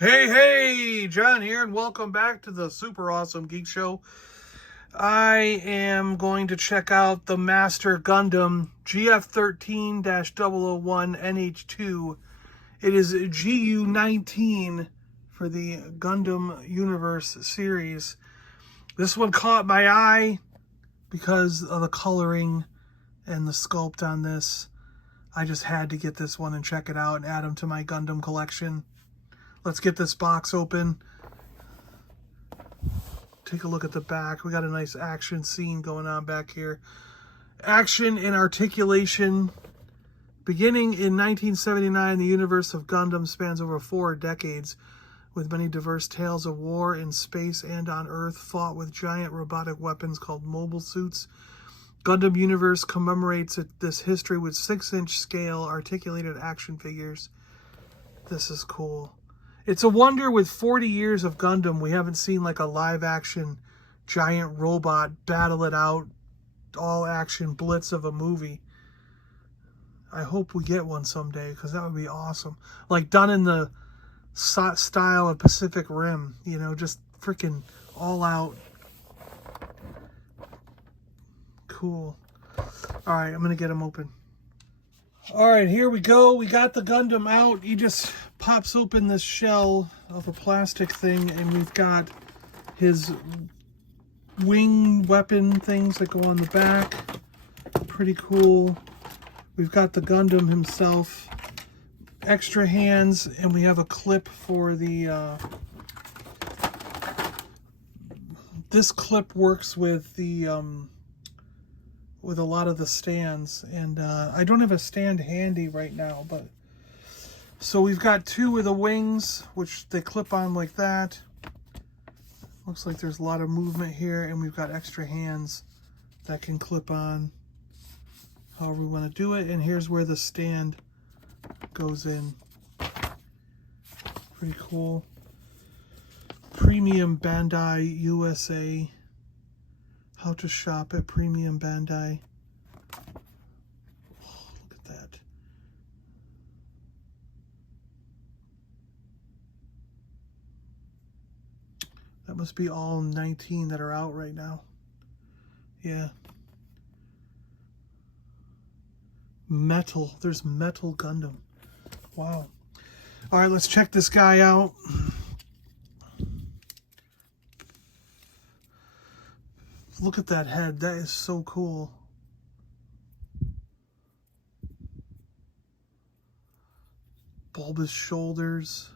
Hey, John here, and welcome back to the Super Awesome Geek Show. I am going to check out the Master Gundam GF13-001 NH2. It is GU-19 for the Gundam Universe series. This one caught my eye because of the coloring and the sculpt on this. I just had to get this one and check it out and add them to my Gundam collection. Let's get this box open. Take a look at the back. We got a nice action scene going on back here. Action and articulation. Beginning in 1979, the universe of Gundam spans over 4 decades, with many diverse tales of war in space and on Earth, fought with giant robotic weapons called mobile suits. Gundam Universe commemorates this history with 6-inch scale articulated action figures. This is cool. It's a wonder with 40 years of Gundam, we haven't seen like a live action giant robot battle it out, all action blitz of a movie. I hope we get one someday because that would be awesome. Like done in the style of Pacific Rim, you know, just freaking all out. Cool. All right, I'm going to get them open. All right, here we go. We got the Gundam out. He just pops open this shell of a plastic thing, and we've got his wing weapon things that go on the back. Pretty cool. We've got the Gundam himself. Extra hands, and we have a clip for the... this clip works with the... with a lot of the stands, and I don't have a stand handy right now, but so we've got 2 of the wings which they clip on like that. Looks like there's a lot of movement here, and we've got extra hands that can clip on however we want to do it. And here's where the stand goes in. Pretty cool. Premium Bandai USA. How to shop at Premium Bandai. Oh, look at that. That must be all 19 that are out right now. Yeah. Metal. There's Metal Gundam. Wow. All right, let's check this guy out. Look at that head. That is so cool. Bulbous shoulders.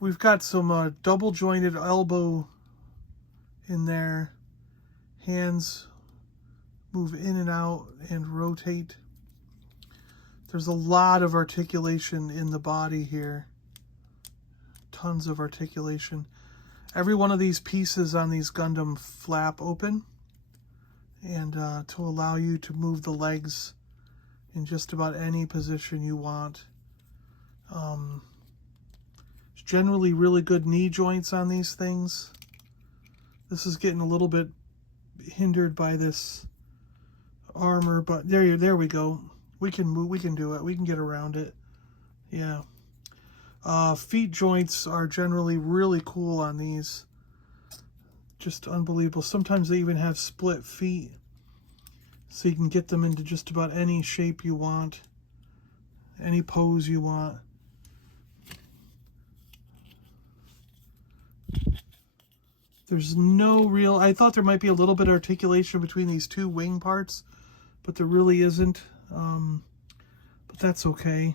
We've got some double jointed elbow in there. Hands move in and out and rotate. There's a lot of articulation in the body here. Tons of articulation. Every one of these pieces on these Gundam flap open, and to allow you to move the legs in just about any position you want. It's generally really good knee joints on these things. This is getting a little bit hindered by this armor, but there we go. We can move. We can do it. We can get around it. Yeah. Feet joints are generally really cool on these. Just unbelievable. Sometimes they even have split feet, so you can get them into just about any shape you want, any pose you want. There's no real... I thought there might be a little bit of articulation between these 2 wing parts, but there really isn't. But that's okay.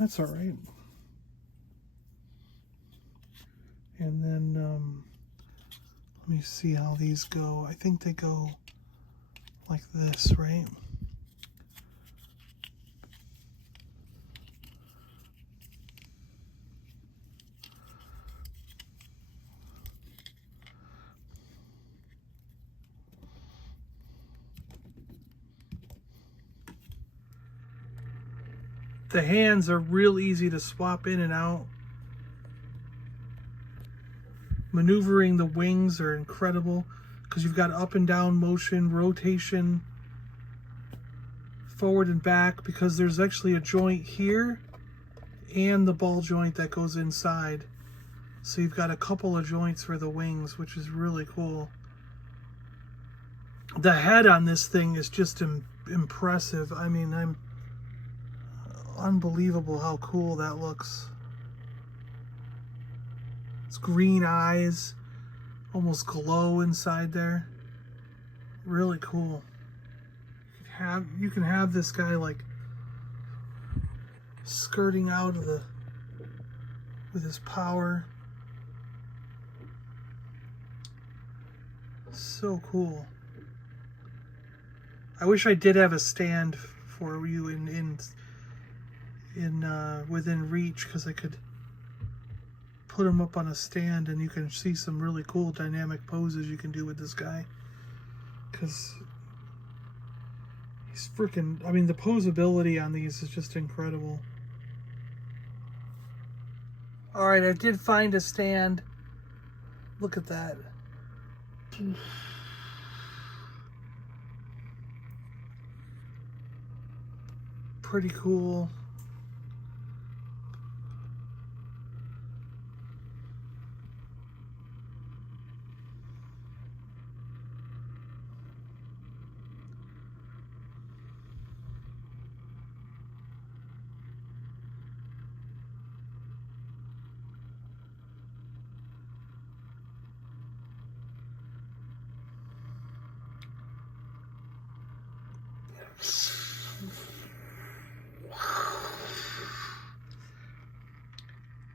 That's all right. And then let me see how these go. I think they go like this, right? The hands are real easy to swap in and out. Maneuvering the wings are incredible because you've got up and down motion, rotation, forward and back, because there's actually a joint here and the ball joint that goes inside. So you've got a couple of joints for the wings, which is really cool. The head on this thing is just impressive. I mean, unbelievable how cool that looks. It's green eyes, almost glow inside there. Really cool. You can have this guy like skirting out of with his power. So cool. I wish I did have a stand for you within reach, because I could put him up on a stand and you can see some really cool dynamic poses you can do with this guy. Because he's freaking, I mean, the posability on these is just incredible. Alright, I did find a stand. Look at that. Pretty cool.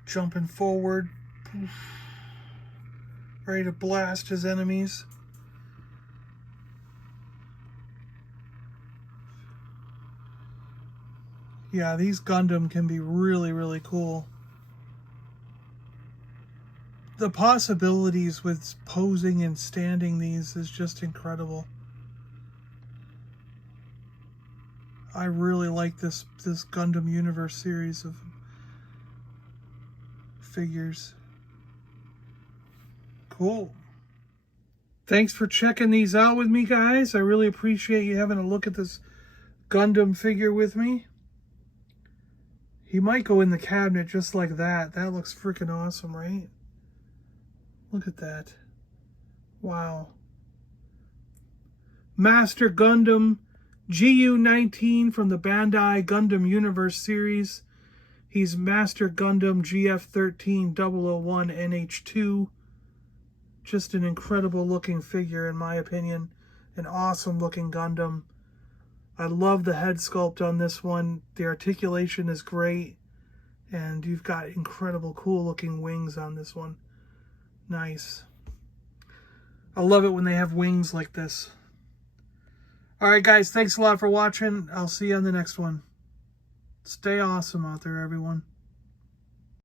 Jumping forward, ready to blast his enemies. Yeah, these Gundam can be really, really cool. The possibilities with posing and standing these is just incredible. I really like this Gundam Universe series of figures. Cool. Thanks for checking these out with me, guys. I really appreciate you having a look at this Gundam figure with me. He might go in the cabinet just like that. That looks freaking awesome, right? Look at that. Wow. Master Gundam GU-19 from the Bandai Gundam Universe series. He's Master Gundam GF13001 NH2. Just an incredible looking figure, in my opinion. An awesome looking Gundam. I love the head sculpt on this one. The articulation is great. And you've got incredible cool looking wings on this one. Nice. I love it when they have wings like this. Alright guys, thanks a lot for watching. I'll see you on the next one. Stay awesome out there, everyone.